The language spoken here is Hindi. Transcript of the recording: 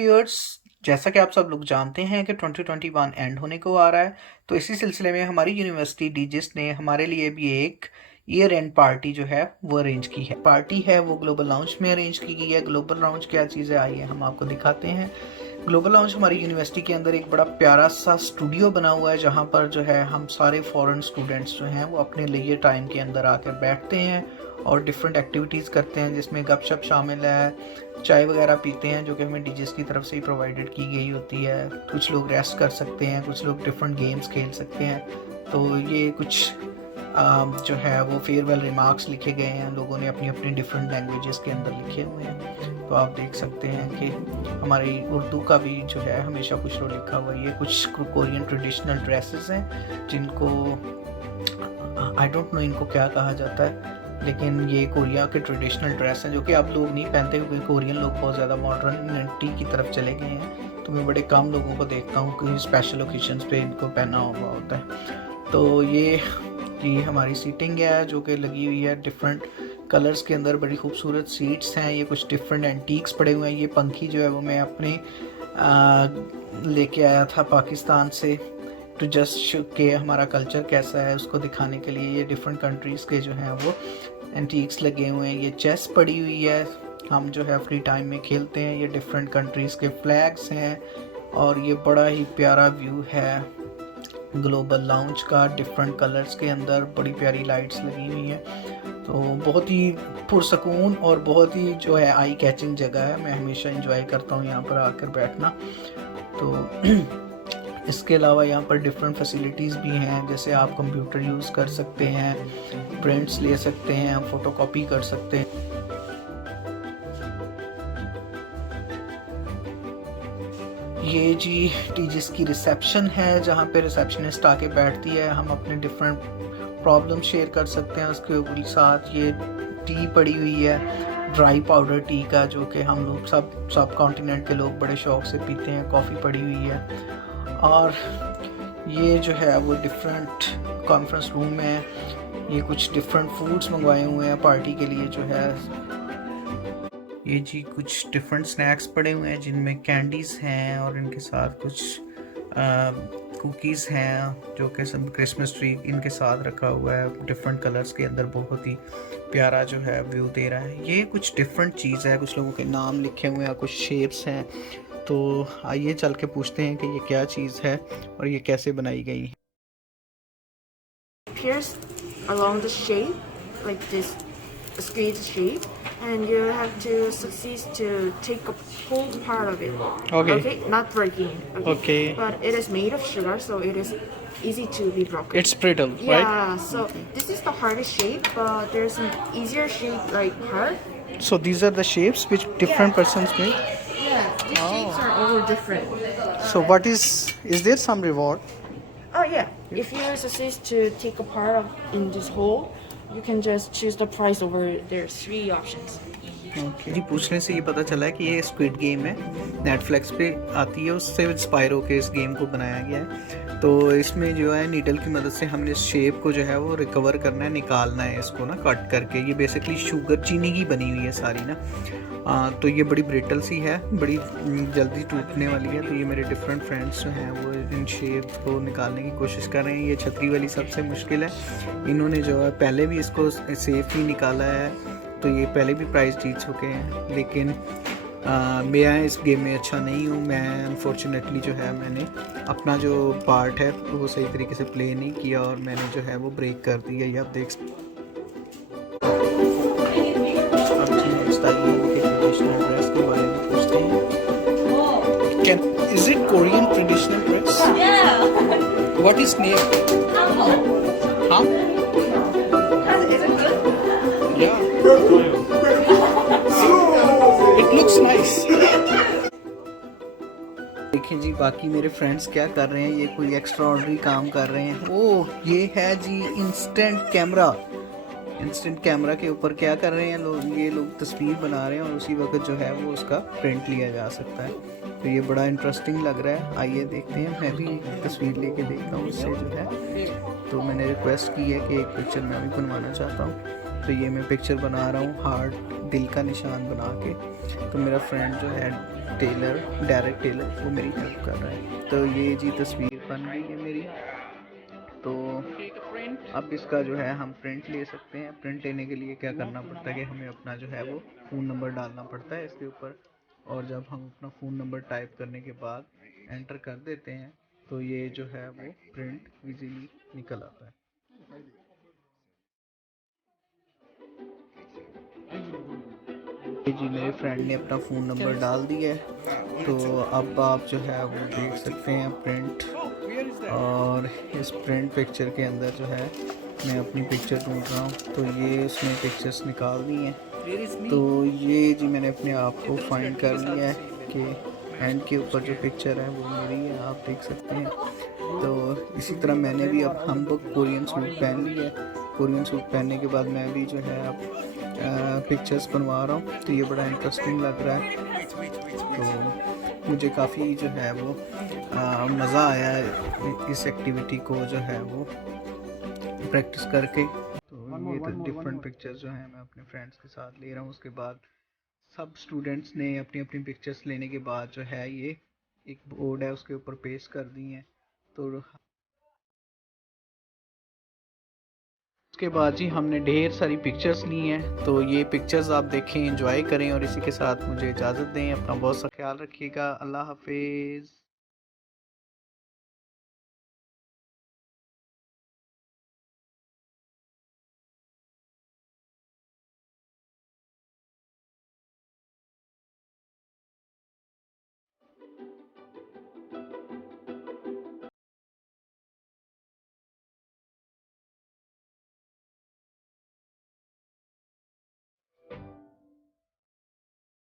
व्यूअर्स, जैसा कि आप सब लोग जानते हैं कि 2021 एंड होने को आ रहा है, तो इसी सिलसिले में हमारी यूनिवर्सिटी डीजिस ने हमारे लिए भी एक ईयर एंड पार्टी जो है वो अरेंज की है। पार्टी है वो ग्लोबल लाउंज में अरेंज की गई है। ग्लोबल लाउंज क्या चीज़ है, आइए हम आपको दिखाते हैं। ग्लोबल लाउंज हमारी यूनिवर्सिटी के अंदर एक बड़ा प्यारा सा स्टूडियो बना हुआ है, जहाँ पर जो है हम सारे फॉरेन स्टूडेंट्स जो हैं वो अपने लिए टाइम के अंदर आकर बैठते हैं और डिफरेंट एक्टिविटीज़ करते हैं, जिसमें गपशप शामिल है, चाय वगैरह पीते हैं जो कि हमें डीजेस की तरफ से ही प्रोवाइडेड की गई होती है। कुछ लोग रेस्ट कर सकते हैं, कुछ लोग डिफरेंट गेम्स खेल सकते हैं। तो ये कुछ जो है वो फेयरवेल रिमार्क्स लिखे गए हैं, लोगों ने अपनी अपनी डिफरेंट लैंग्वेजेस के अंदर लिखे हुए हैं। तो आप देख सकते हैं कि हमारी उर्दू का भी जो है हमेशा कुछ तो लिखा हुआ है। ये कुछ कोरियन ट्रेडिशनल ड्रेसेस हैं जिनको आई डोंट नो इनको क्या कहा जाता है, लेकिन ये कोरिया के ट्रेडिशनल ड्रेस हैं जो कि अब लोग नहीं पहनते क्योंकि कोरियन लोग बहुत ज़्यादा मॉडर्निटी की तरफ चले गए हैं। तो मैं बड़े कम लोगों को देखता हूँ कि स्पेशल ओकेजन्स पे इनको पहना हुआ होता है। तो ये हमारी सीटिंग है जो कि लगी हुई है डिफरेंट कलर्स के अंदर। बड़ी खूबसूरत सीट्स हैं। ये कुछ डिफरेंट एंटीक्स पड़े हुए हैं। ये पंखी जो है वो मैं अपने लेके आया था पाकिस्तान से, टू जस्ट के हमारा कल्चर कैसा है उसको दिखाने के लिए। ये डिफरेंट कंट्रीज़ के जो हैं वो एंटीक्स लगे हुए हैं। ये चेस पड़ी हुई है, हम जो है फ्री टाइम में खेलते हैं। ये डिफरेंट कंट्रीज़ के फ्लैग्स हैं और ये बड़ा ही प्यारा व्यू है ग्लोबल लाउंज का। डिफरेंट कलर्स के अंदर बड़ी प्यारी लाइट्स लगी हुई हैं। तो बहुत ही पुरसकून और बहुत ही जो है आई कैचिंग जगह है। मैं हमेशा इंजॉय करता हूँ यहाँ पर आकर बैठना। तो इसके अलावा यहाँ पर डिफरेंट फैसिलिटीज़ भी हैं, जैसे आप कंप्यूटर यूज़ कर सकते हैं, प्रिंट्स ले सकते हैं, फ़ोटोकॉपी कर सकते हैं। ये जी टीजिस की रिसेप्शन है, जहाँ पे रिसेप्शनिस्ट आके बैठती है। हम अपने डिफरेंट प्रॉब्लम शेयर कर सकते हैं उसके साथ। ये टी पड़ी हुई है, ड्राई पाउडर टी का, जो कि हम लोग सब कॉन्टिनेंट के लोग बड़े शौक से पीते हैं। कॉफ़ी पड़ी हुई है और ये जो है वो डिफरेंट कॉन्फ्रेंस रूम है। ये कुछ डिफरेंट फूड्स मंगवाए हुए हैं पार्टी के लिए जो है। ये जी कुछ डिफरेंट स्नैक्स पड़े हुए हैं जिनमें कैंडीज़ हैं और इनके साथ कुछ कुकीज़ हैं जो कि सब क्रिसमस ट्री इनके साथ रखा हुआ है डिफरेंट कलर्स के अंदर। बहुत ही प्यारा जो है व्यू दे रहा है। ये कुछ डिफरेंट चीज़ है, कुछ लोगों के नाम लिखे हुए हैं, कुछ शेप्स हैं। तो आइए चल के पूछते हैं कि ये क्या चीज़ है और ये कैसे बनाई गई है। Pierce along the shape like this square shape, and you have to succeed to take a whole part of it. Okay, not breaking. Okay. But it is made of sugar, so it is easy to be broken. It's brittle, right? Yeah. So this is the hardest shape, but there's an easier shape like hard. So these are the shapes which different persons make. Yeah. These shapes are all different. So what is there some reward? Oh yeah. If you succeed to take a part of in this hole, you can just choose the price over. There's 3 options. Okay. जी पूछने से ये पता चला है कि ये स्क्विड गेम है, नेटफ्लिक्स पे आती है, उससे इंस्पायर होकर इस गेम को बनाया गया है। तो इसमें जो है नीडल की मदद से हमने इस शेप को जो है वो रिकवर करना है, निकालना है इसको ना कट करके। ये बेसिकली शुगर चीनी की बनी हुई है सारी ना। तो ये बड़ी ब्रिटल सी है, बड़ी जल्दी टूटने वाली है। तो ये मेरे डिफरेंट फ्रेंड्स जो हैं वो इन शेप को निकालने की कोशिश कर रहे हैं। ये छतरी वाली सबसे मुश्किल है। इन्होंने जो है पहले भी इसको सेफली निकाला है, तो ये पहले भी प्राइज़ जीत चुके हैं। लेकिन मैं इस गेम में अच्छा नहीं हूँ। मैं अनफॉर्चुनेटली जो है मैंने अपना जो पार्ट है वो सही तरीके से प्ले नहीं किया और मैंने जो है वो ब्रेक कर दिया। ये आप देख ट्रेडिशनल ड्रेस के बारे में पूछते हैं। Is it Korean traditional dress? Yeah. What is name? Huh? Is it good? Yeah. It looks nice. देखिए जी बाकी मेरे फ्रेंड्स क्या कर रहे हैं, ये कोई एक्स्ट्रा ऑर्डनरी काम कर रहे हैं। ओह ये है जी इंस्टेंट कैमरा। इंस्टेंट कैमरा के ऊपर क्या कर रहे हैं लोग, ये लोग तस्वीर बना रहे हैं और उसी वक्त जो है वो उसका प्रिंट लिया जा सकता है। तो ये बड़ा इंटरेस्टिंग लग रहा है। आइए देखते हैं, मैं भी तस्वीर लेके देखता हूँ इससे जो है। तो मैंने रिक्वेस्ट की है कि एक पिक्चर मैं भी बनवाना चाहता हूँ। तो ये मैं पिक्चर बना रहा हूँ हार्ट दिल का निशान बना के। तो मेरा फ्रेंड जो है टेलर, डायरेक्ट टेलर, वो मेरी हेल्प कर रहा है। तो ये जी तस्वीर बन गई है मेरी। तो अब इसका जो है हम प्रिंट ले सकते हैं। प्रिंट लेने के लिए क्या करना पड़ता है कि हमें अपना जो है वो फ़ोन नंबर डालना पड़ता है इसके ऊपर, और जब हम अपना फ़ोन नंबर टाइप करने के बाद एंटर कर देते हैं तो ये जो है वो प्रिंट इजीली निकल आता है। जी मेरे फ्रेंड ने अपना फ़ोन नंबर डाल दिया है। तो अब आप जो है वो देख सकते हैं प्रिंट, और इस प्रिंट पिक्चर के अंदर जो है मैं अपनी पिक्चर ढूंढ रहा हूँ। तो ये उसने पिक्चर्स निकाल दी हैं। तो ये जी मैंने अपने आप को फाइंड कर लिया है कि एंड के ऊपर जो पिक्चर है वो मेरी है, आप देख सकते हैं। तो इसी तरह मैंने भी अब हम लोग कोरियन सूट पहन लिया है। कोरियन सूट पहनने के बाद मैं भी जो है अब पिक्चर्स बनवा रहा हूँ। तो ये बड़ा इंटरेस्टिंग लग रहा है। तो मुझे काफ़ी जो है वो मज़ा आया इस एक्टिविटी को जो है वो प्रैक्टिस करके। तो ये तो डिफरेंट पिक्चर्स जो हैं मैं अपने फ्रेंड्स के साथ ले रहा हूँ। उसके बाद सब स्टूडेंट्स ने अपनी अपनी पिक्चर्स लेने के बाद जो है ये एक बोर्ड है उसके ऊपर पेस्ट कर दी हैं। तो उसके बाद जी हमने ढेर सारी पिक्चर्स ली हैं। तो ये पिक्चर्स आप देखें, एंजॉय करें, और इसी के साथ मुझे इजाज़त दें। अपना बहुत सा ख्याल रखिएगा। अल्लाह हाफिज़।